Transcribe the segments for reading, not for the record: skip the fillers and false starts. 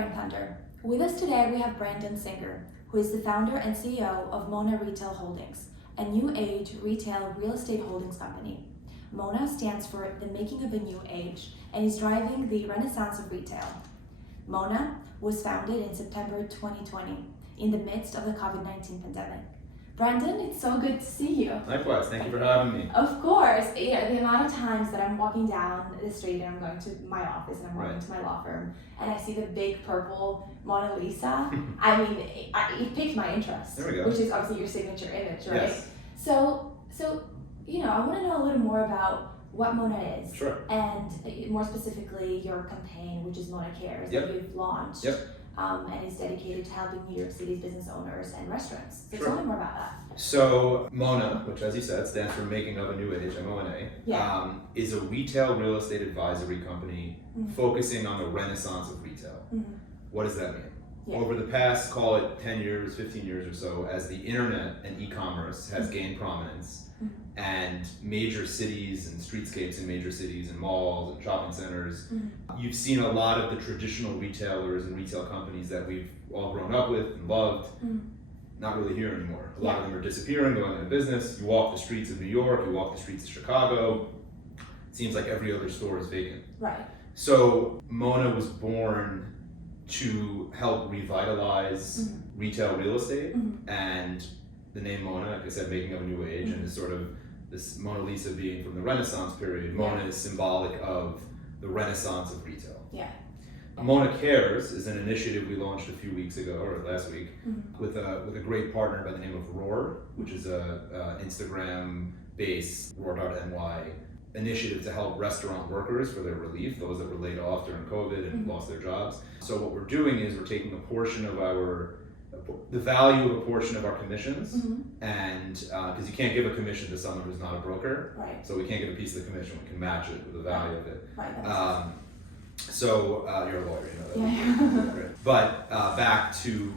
Brain Thunder. With us today, we have Brandon Singer, who is the founder and CEO of Mona Retail Holdings, a new age retail real estate holdings company. Mona stands for the making of a new age and is driving the renaissance of retail. Mona was founded in September 2020 in the midst of the COVID-19 pandemic. Brandon, it's so good to see you. Likewise, thank you for having me. Of course, the amount of times that I'm walking down the street and I'm going to my office and I'm walking to my law firm and I see the big purple Mona Lisa, I mean, it piqued my interest. There we go. Which is obviously your signature image, right? Yes. So I want to know a little more about what Mona is. Sure. And more specifically, your campaign, which is Mona Cares, that you've launched. Yep. And is dedicated to helping New York City's business owners and restaurants. So Sure. tell me more about that. So Mona, which as you said stands for Making of a New Age, M-O-N-A, Yeah. is a retail real estate advisory company focusing on the renaissance of retail. Mm-hmm. What does that mean? Yeah. Over the past, call it 10 years, 15 years or so, as the internet and e-commerce has gained prominence, and major cities and streetscapes in major cities and malls and shopping centers, you've seen a lot of the traditional retailers and retail companies that we've all grown up with and loved, not really here anymore. A lot of them are disappearing, going out of business. You walk the streets of New York, you walk the streets of Chicago, it seems like every other store is vacant. Right. So Mona was born to help revitalize retail real estate, and the name Mona, like I said, making of a new age, and is sort of this Mona Lisa being from the Renaissance period. Mona is symbolic of the Renaissance of retail. Yeah. Mona Cares is an initiative we launched a few weeks ago, or last week, with a great partner by the name of Roar, which is a Instagram-based Roar.ny initiative to help restaurant workers for their relief, those that were laid off during COVID and lost their jobs. So what we're doing is we're taking a portion of the value of a portion of our commissions, and because you can't give a commission to someone who's not a broker, Right. so we can't give a piece of the commission, we can match it with the value of it. Right. That makes sense. So you're a lawyer, you know that. Yeah. But back to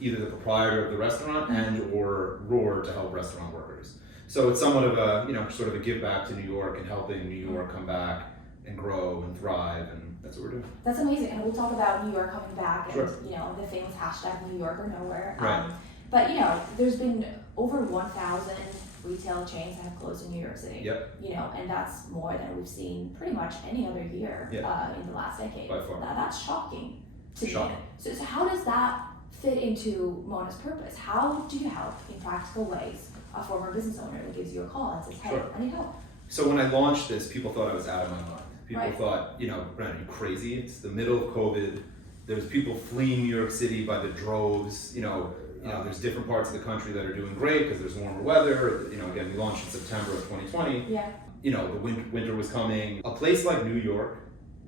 either the proprietor of the restaurant and or Roar to help restaurant workers. So it's somewhat of a sort of a give back to New York and helping New York come back and grow and thrive, and that's what we're doing. That's amazing, and we'll talk about New York coming back and Sure. the famous hashtag New York or Nowhere. Right. But there's been over 1,000 retail chains that have closed in New York City. Yep. And that's more than we've seen pretty much any other year in the last decade. By far. That's shocking to me. Shocking. So how does that fit into Mona's purpose? How do you help in practical ways a former business owner that gives you a call and says, hey, Sure. I need help? So when I launched this, people thought I was out of my mind. People Right. thought, Brandon, are you crazy? It's the middle of COVID. There's people fleeing New York City by the droves. There's different parts of the country that are doing great because there's warmer weather. Again, we launched in September of 2020. Yeah. The winter was coming. A place like New York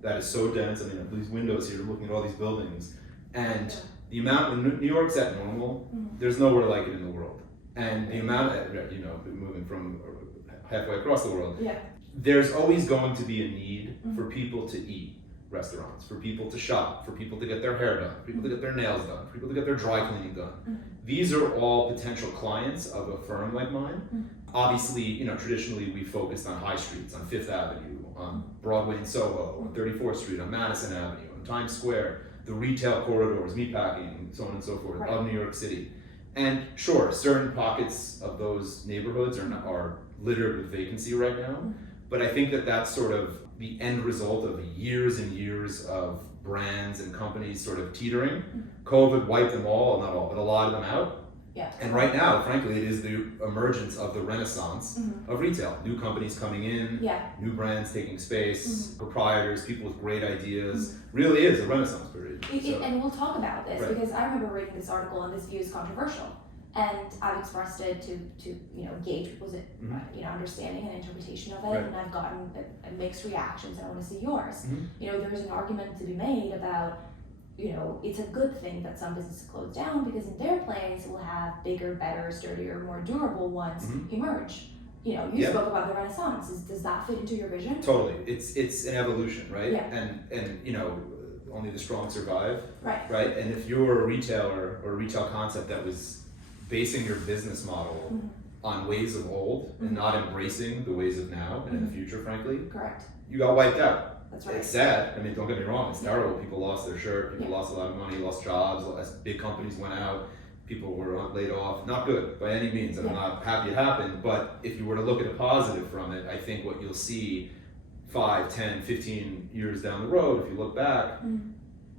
that is so dense. I mean, these windows here, looking at all these buildings, and the amount when New York's at normal, there's nowhere like it in the world. And the amount, moving from halfway across the world, there's always going to be a need for people to eat restaurants, for people to shop, for people to get their hair done, for people to get their nails done, for people to get their dry cleaning done. These are all potential clients of a firm like mine. Obviously, traditionally we focused on high streets, on Fifth Avenue, on Broadway and Soho, on 34th Street, on Madison Avenue, on Times Square, the retail corridors, meatpacking, so on and so forth, of New York City. And sure, certain pockets of those neighborhoods are littered with vacancy right now, but I think that that's sort of the end result of years and years of brands and companies sort of teetering. COVID wiped them all, not all, but a lot of them out. Yeah. And right now, frankly, it is the emergence of the renaissance of retail. New companies coming in, new brands taking space, proprietors, people with great ideas. Really is a renaissance period. And we'll talk about this Right. because I remember reading this article and this view is controversial. And I've expressed it to gauge people's understanding and interpretation of it, Right. and I've gotten mixed reactions. And I want to see yours. There's an argument to be made about it's a good thing that some businesses close down because in their place we'll have bigger, better, sturdier, more durable ones emerge. You spoke about the Renaissance. Does that fit into your vision? Totally. It's an evolution, right? Yeah. And only the strong survive. Right. And if you're a retailer or a retail concept that was basing your business model on ways of old and not embracing the ways of now and in the future, frankly, Correct. you got wiped out. That's right. It's sad. I mean, don't get me wrong. It's terrible. People lost their shirt. People lost a lot of money, lost jobs. Big companies went out. People were laid off. Not good by any means. And I'm not happy it happened. But if you were to look at a positive from it, I think what you'll see 5, 10, 15 years down the road, if you look back,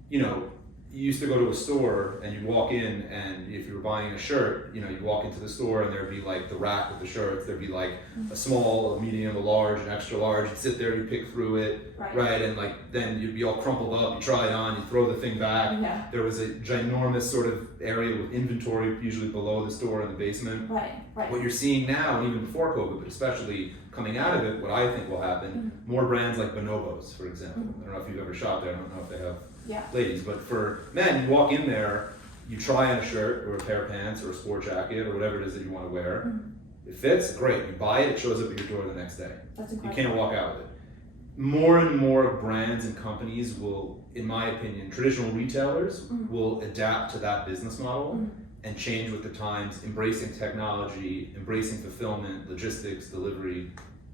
you know, you used to go to a store and you'd walk in, and if you were buying a shirt, you know, you'd walk into the store and there'd be like the rack with the shirts, there'd be like a small, a medium, a large, an extra large. You'd sit there, you'd pick through it, right? And like then you'd be all crumpled up, you try it on, you throw the thing back. Yeah. There was a ginormous sort of area with inventory, usually below the store in the basement. Right. What you're seeing now, and even before COVID, but especially coming out of it, what I think will happen, more brands like Bonobos, for example. I don't know if you've ever shopped there, I don't know if they have ladies, but for men, you walk in there, you try on a shirt or a pair of pants or a sport jacket or whatever it is that you want to wear. It fits, great. You buy it, it shows up at your door the next day. That's incredible. You can't walk out with it. More and more brands and companies will, in my opinion, traditional retailers will adapt to that business model and change with the times, embracing technology, embracing fulfillment, logistics, delivery,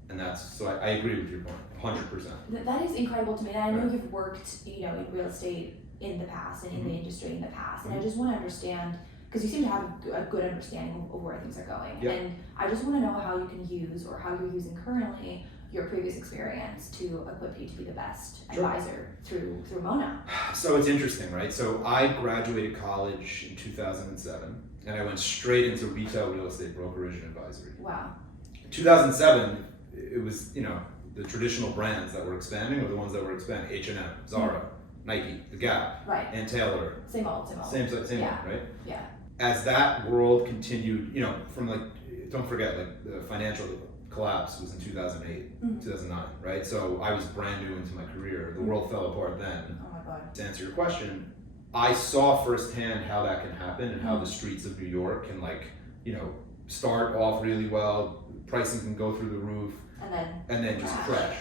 and that's, so I agree with your point, 100%. That is incredible to me, and I know you've worked, you know, in real estate in the past and in the industry in the past, and I just want to understand, because you seem to have a good understanding of where things are going, and I just want to know how you can use, or how you're using currently, your previous experience to equip you to be the best advisor through Mona. So it's interesting, right? So I graduated college in 2007, and I went straight into retail real estate brokerage and advisory. Wow. 2007, it was, you know, the traditional brands that were expanding were the ones that were expanding. H&M, Zara, Nike, The Gap, Ann Taylor. Same old. Same one, right? Yeah. As that world continued, you know, from like, don't forget, like the financial collapse was in 2008, 2009, right? So I was brand new into my career. The world fell apart then. Oh my God. To answer your question, I saw firsthand how that can happen and how the streets of New York can, like, you know, start off really well, pricing can go through the roof, and then just crash.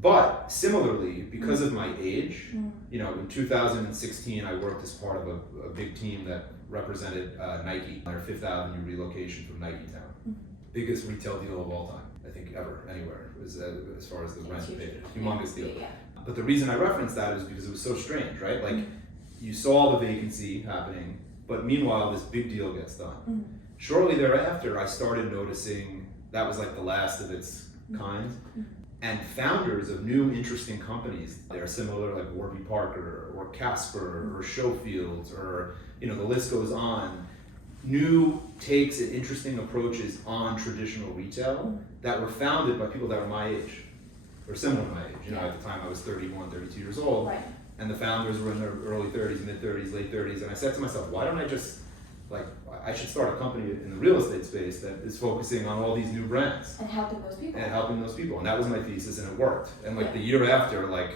But similarly, because of my age, you know, in 2016, I worked as part of a big team that represented Nike, their Fifth Avenue relocation from Nike Town. Biggest retail deal of all time, I think, ever, anywhere, as far as the rent paid. Humongous deal. But the reason I referenced that is because it was so strange, right? Like, you saw the vacancy happening, but meanwhile, this big deal gets done. Shortly thereafter, I started noticing that was like the last of its kind. And founders of new interesting companies, they're similar, like Warby Parker or Casper or Schofields, or, you know, the list goes on. New takes and interesting approaches on traditional retail that were founded by people that were my age, or similar to my age. You know, at the time I was 31, 32 years old, and the founders were in their early 30s, mid 30s, late 30s, and I said to myself, why don't I just, like, I should start a company in the real estate space that is focusing on all these new brands. And helping those people. And that was my thesis, and it worked. And like the year after, like,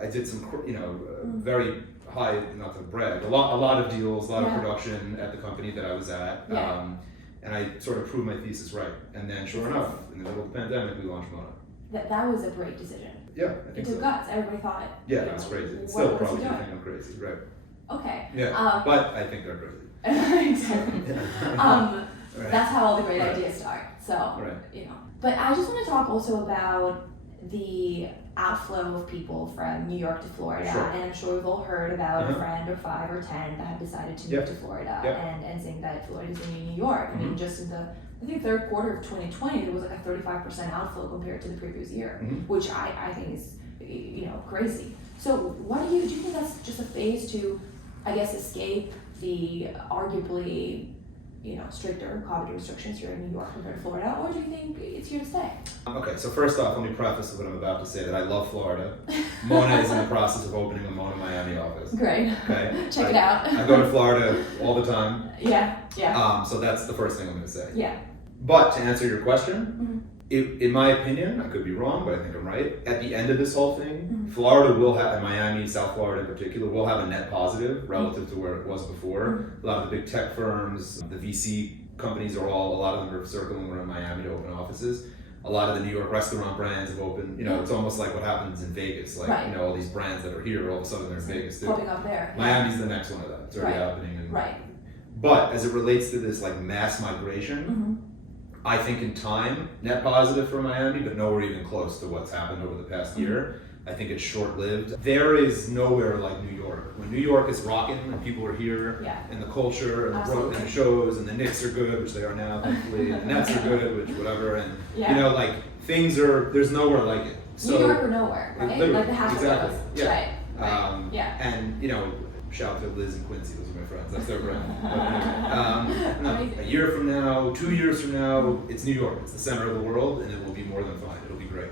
I did some, you know, very high, not to brag, a lot of deals, a lot of production at the company that I was at. And I sort of proved my thesis right. And then sure enough, in the middle of the pandemic, we launched Mona. That was a great decision. Yeah, I think it took guts. Everybody thought. Yeah, that's crazy. It's still probably think I'm crazy, right? Okay. Yeah, but I think they're crazy. Exactly. That's how all the great ideas start. So, you know. But I just want to talk also about the outflow of people from New York to Florida, and I'm sure we've all heard about a friend or 5 or 10 that have decided to move to Florida, and saying that Florida is the new New York. I mean, just in the, I think, third quarter of 2020, there was like a 35% outflow compared to the previous year, which I think is, you know, crazy. So what do you think that's just a phase to, I guess, escape the arguably, you know, stricter COVID restrictions here in New York compared to Florida, or do you think it's here to stay? Okay, so first off, let me preface what I'm about to say, that I love Florida. Mona is in the process of opening a Mona Miami office. Great. Okay. Check it out. I go to Florida all the time. Yeah. So that's the first thing I'm going to say. Yeah. But to answer your question, in my opinion, I could be wrong, but I think I'm right. At the end of this whole thing, Florida will have, and Miami, South Florida in particular, will have a net positive relative to where it was before. A lot of the big tech firms, the VC companies a lot of them are circling around Miami to open offices. A lot of the New York restaurant brands have opened, you know, it's almost like what happens in Vegas. Like, you know, all these brands that are here, all of a sudden they're in Vegas too. Popping up there. Miami's the next one of that. It's already happening. Right. But as it relates to this like mass migration, I think in time, net positive for Miami, but nowhere even close to what's happened over the past year. I think it's short-lived. There is nowhere like New York. When New York is rocking and people are here, and the culture and the shows, and the Knicks are good, which they are now, thankfully, and the Nets are good, which whatever, and you know, like things are. There's nowhere like it. So, New York or nowhere, right? Like the hashtag exactly. goes. Yeah. Right. And you know, shout out to Liz and Quincy. Those are my friends. That's their brand. No, a year from now, 2 years from now, it's New York. It's the center of the world, and it will be more than fine. It'll be great.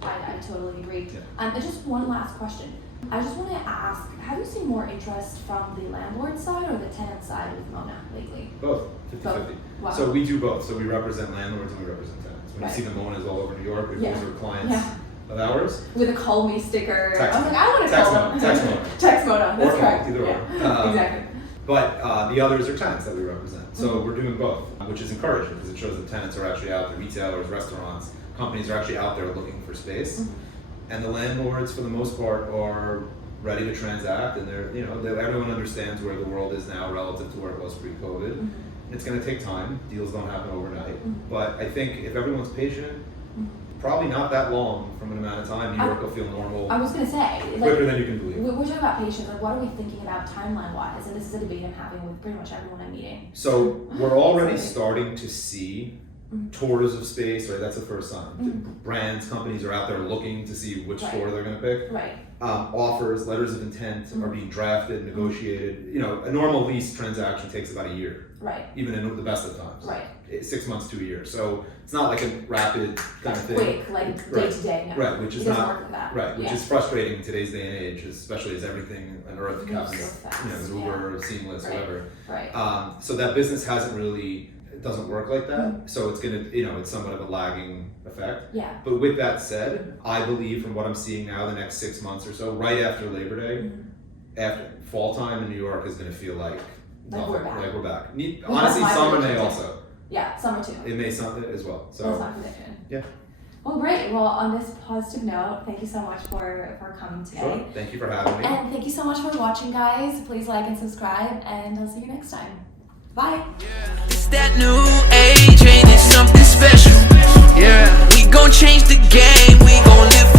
I totally agree. Yeah. And just one last question. I just want to ask, have you seen more interest from the landlord side or the tenant side with Mona lately? Both, 50-50. Wow. So we do both. So we represent landlords and we represent tenants. When Right. you see the Monas all over New York, if Yeah. those are clients of ours. With a call me sticker. Text I was like, I want to text call Mona. them. Text Mona. Text Mona, that's Or correct. either or. Exactly. But the others are tenants that we represent. So we're doing both, which is encouraging because it shows that tenants are actually out there, retailers, restaurants, companies are actually out there looking for space. And the landlords, for the most part, are ready to transact, and they're, you know, everyone understands where the world is now relative to where it was pre-COVID. It's going to take time. Deals don't happen overnight. But I think if everyone's patient, probably not that long from an amount of time, New York will feel normal I was going to say, quicker than you can believe. we're talking about patience. Like, what are we thinking about timeline-wise? And this is a debate I'm having with pretty much everyone I'm meeting. So we're already starting to see tours of space, right? That's the first sign. Brands, companies are out there looking to see which store they're going to pick. Right. Offers, letters of intent are being drafted, negotiated. You know, a normal lease transaction takes about a year. Right. Even in the best of times. Right. 6 months to a year. So it's not like a rapid kind of thing. Quick, like day to day. No. Right, which is It doesn't not work like that. right, which is frustrating in today's day and age, especially as everything on earth Moves happens, so fast, you know, Uber, Seamless, Right. whatever. Right. So that business hasn't really, it doesn't work like that. So it's gonna, you know, it's somewhat of a lagging effect. Yeah. But with that said, I believe from what I'm seeing now, the next 6 months or so, right after Labor Day, after fall time in New York is gonna feel like nothing. we're back. Like we're back. That's Honestly, my summer may prediction, also. Yeah, summer too. It may something as well. That's So my prediction. yeah. Well, great. Well, on this positive note, thank you so much for coming today. Sure. Thank you for having me. And thank you so much for watching, guys. Please like and subscribe, and I'll see you next time. Bye. It's that new age, ain't it something special? Yeah, we gon' change the game, we gon' live